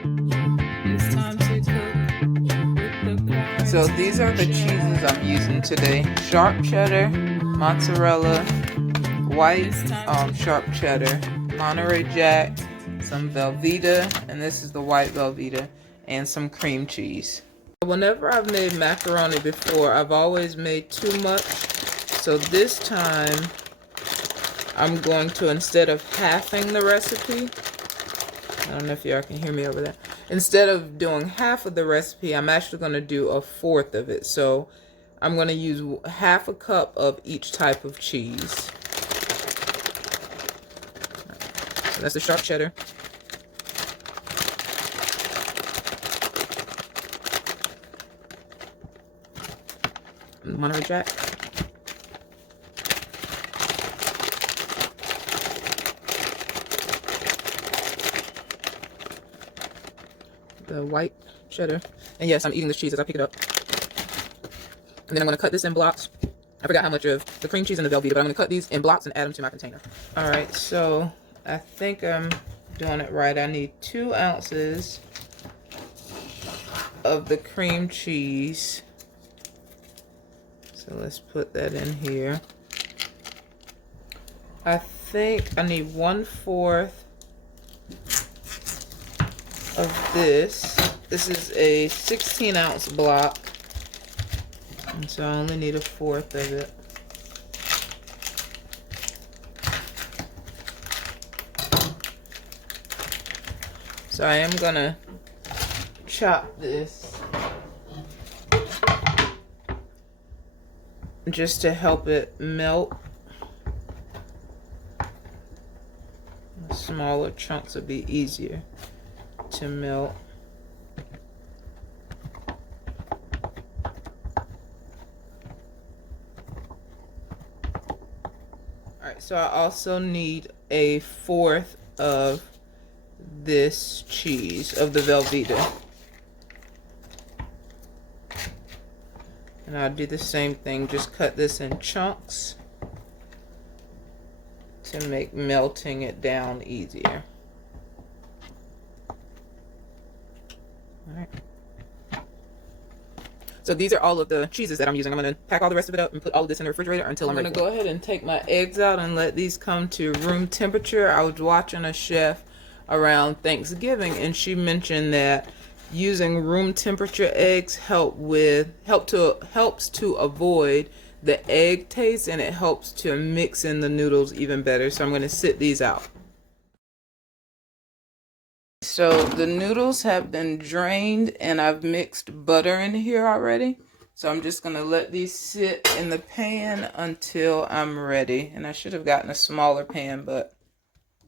It's time to cook with the So these are the cheeses I'm using today. Sharp cheddar, mozzarella, white sharp cheddar, Monterey Jack, some Velveeta, and this is the white Velveeta, and some cream cheese. Whenever I've made macaroni before, I've always made too much. So this time, I'm going to, instead of halving the recipe, I don't know if y'all can hear me over there. Instead of doing half of the recipe, I'm actually going to do a fourth of it. So I'm going to use half a cup of each type of cheese. So that's the sharp cheddar. Monterey Jack. The white cheddar. And yes, I'm eating this cheese as I pick it up. And then I'm going to cut this in blocks. I forgot how much of the cream cheese and the Velveeta, but I'm going to cut these in blocks and add them to my container. Alright, so I think I'm doing it right. I need 2 ounces of the cream cheese. So let's put that in here. I think I need 1/4 of this. This is a 16-ounce block, and so I only need 1/4 of it. So I am gonna chop this just to help it melt. The smaller chunks will be easier to melt. Alright, so I also need 1/4 of this cheese, of the Velveeta. And I'll do the same thing, just cut this in chunks to make melting it down easier. Alright. So these are all of the cheeses that I'm using. I'm going to pack all the rest of it up and put all of this in the refrigerator until I'm ready. I'm going to go ahead and take my eggs out and let these come to room temperature. I was watching a chef around Thanksgiving, and she mentioned that using room temperature eggs helps to avoid the egg taste, and it helps to mix in the noodles even better. So I'm going to sit these out. So the noodles have been drained, and I've mixed butter in here already. So I'm just going to let these sit in the pan until I'm ready. And I should have gotten a smaller pan, but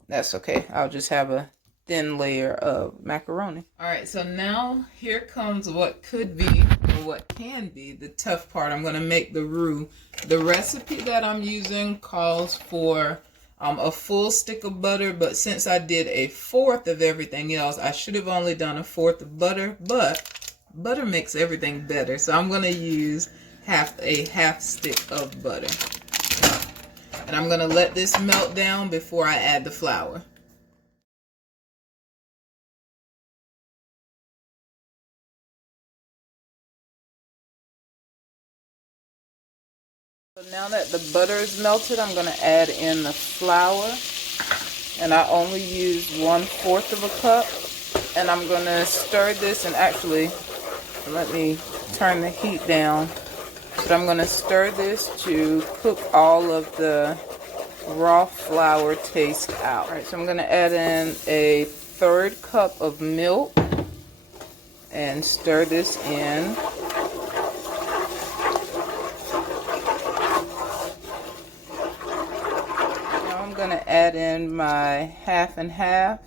that's okay. I'll just have a thin layer of macaroni. Alright, so now here comes what could be, or what can be, the tough part. I'm going to make the roux. The recipe that I'm using calls for a full stick of butter, but since I did 1/4 of everything else, I should have only done 1/4 of butter, but butter makes everything better. So I'm going to use a half stick of butter. And I'm going to let this melt down before I add the flour. So now that the butter is melted, I'm going to add in the flour. And I only use 1/4 of a cup. And I'm going to stir this, and actually, let me turn the heat down. But I'm going to stir this to cook all of the raw flour taste out. Alright, so I'm going to add in 1/3 cup of milk and stir this in. I'm going to add in my half and half,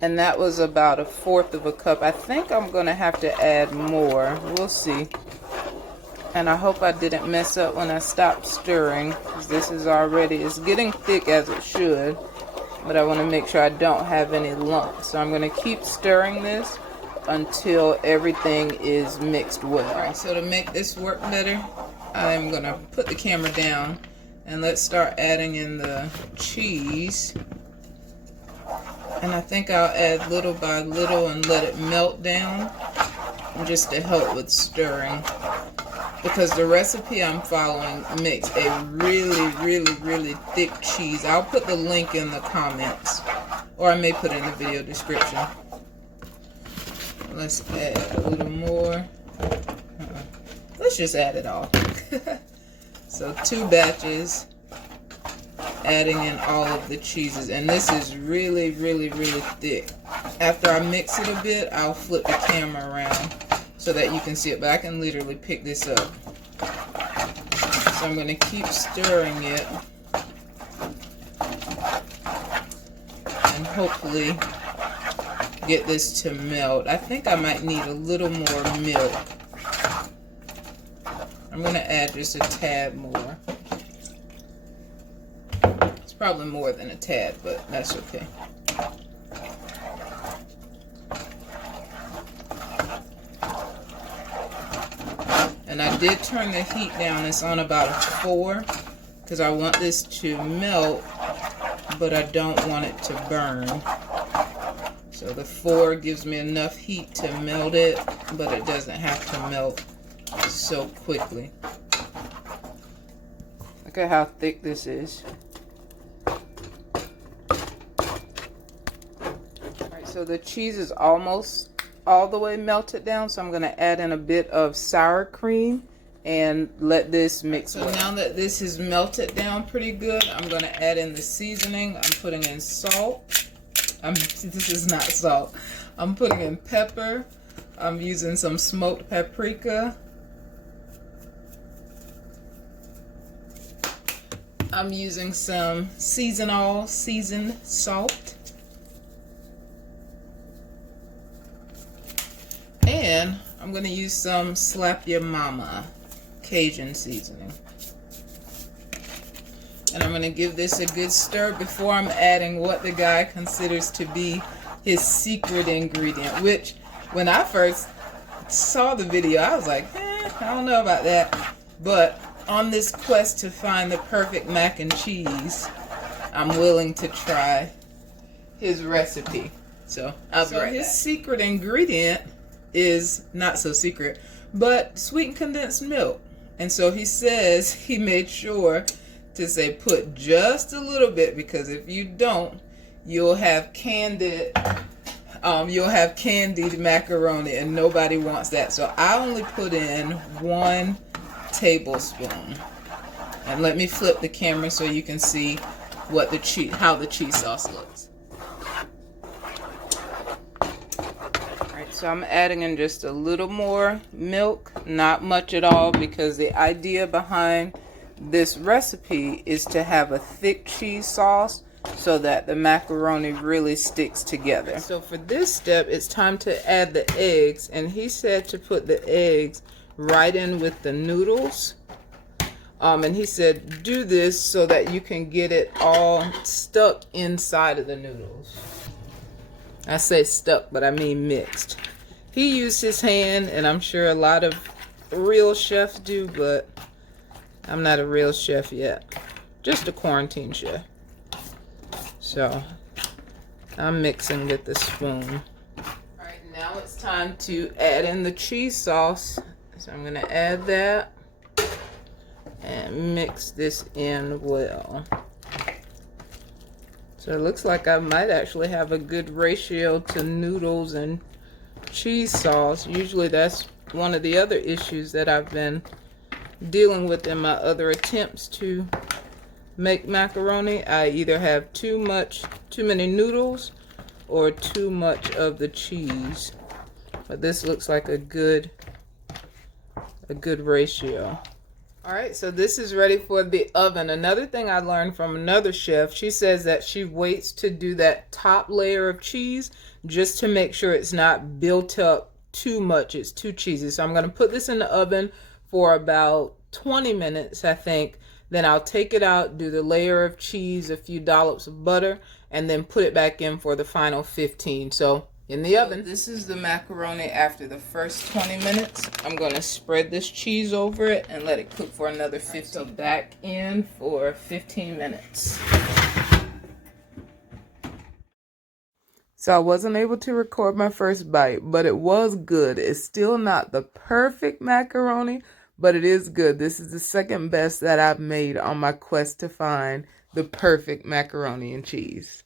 and that was about 1/4 of a cup. I think I'm going to have to add more. We'll see. And I hope I didn't mess up when I stopped stirring, because this is already, it's getting thick as it should, but I want to make sure I don't have any lumps. So I'm going to keep stirring this until everything is mixed well. Alright, so to make this work better, I'm going to put the camera down. And let's start adding in the cheese. And I think I'll add little by little and let it melt down just to help with stirring. Because the recipe I'm following makes a really thick cheese. I'll put the link in the comments, or I may put it in the video description. Let's add a little more. Let's just add it all. So 2 batches, adding in all of the cheeses. And this is really thick. After I mix it a bit, I'll flip the camera around so that you can see it, but I can literally pick this up. So I'm going to keep stirring it and hopefully get this to melt. I think I might need a little more milk. I'm going to add just a tad more. It's probably more than a tad, but that's okay. And I did turn the heat down. It's on about a 4 because I want this to melt, but I don't want it to burn. So the 4 gives me enough heat to melt it, but it doesn't have to melt so quickly. Look at how thick this is. Alright, so the cheese is almost all the way melted down, so I'm going to add in a bit of sour cream and let this mix. So now that this is melted down pretty good, I'm going to add in the seasoning. I'm putting in salt. This is not salt. I'm putting in pepper. I'm using some smoked paprika. I'm using some seasoned salt. And I'm going to use some Slap Ya Mama Cajun seasoning. And I'm going to give this a good stir before I'm adding what the guy considers to be his secret ingredient, which when I first saw the video, I was like, I don't know about that. But on this quest to find the perfect mac and cheese, I'm willing to try his recipe. So I'll be right back. His secret ingredient is not so secret, but sweetened condensed milk. And so he says he made sure to say put just a little bit, because if you don't, you'll have candied macaroni, and nobody wants that. So I only put in 1 tablespoon. And let me flip the camera so you can see what how the cheese sauce looks. So I'm adding in just a little more milk, not much at all, because the idea behind this recipe is to have a thick cheese sauce so that the macaroni really sticks together. So for this step, it's time to add the eggs, and he said to put the eggs right in with the noodles. And he said do this so that you can get it all stuck inside of the noodles. I say stuck, but I mean mixed. He used his hand, and I'm sure a lot of real chefs do, but I'm not a real chef yet. Just a quarantine chef. So I'm mixing with the spoon. Alright, now it's time to add in the cheese sauce. So I'm going to add that and mix this in well. So it looks like I might actually have a good ratio to noodles and cheese sauce. Usually that's one of the other issues that I've been dealing with in my other attempts to make macaroni. I either have too many noodles or too much of the cheese. But this looks like a good ratio. Alright, so this is ready for the oven. Another thing I learned from another chef, she says that she waits to do that top layer of cheese just to make sure it's not built up too much, it's too cheesy. So I'm going to put this in the oven for about 20 minutes, I think. Then I'll take it out, do the layer of cheese, a few dollops of butter, and then put it back in for the final 15. So in the oven. This is the macaroni after the first 20 minutes. I'm going to spread this cheese over it and let it cook for another 15. So back in for 15 minutes. So I wasn't able to record my first bite, but it was good. It's still not the perfect macaroni, but it is good. This is the second best that I've made on my quest to find the perfect macaroni and cheese.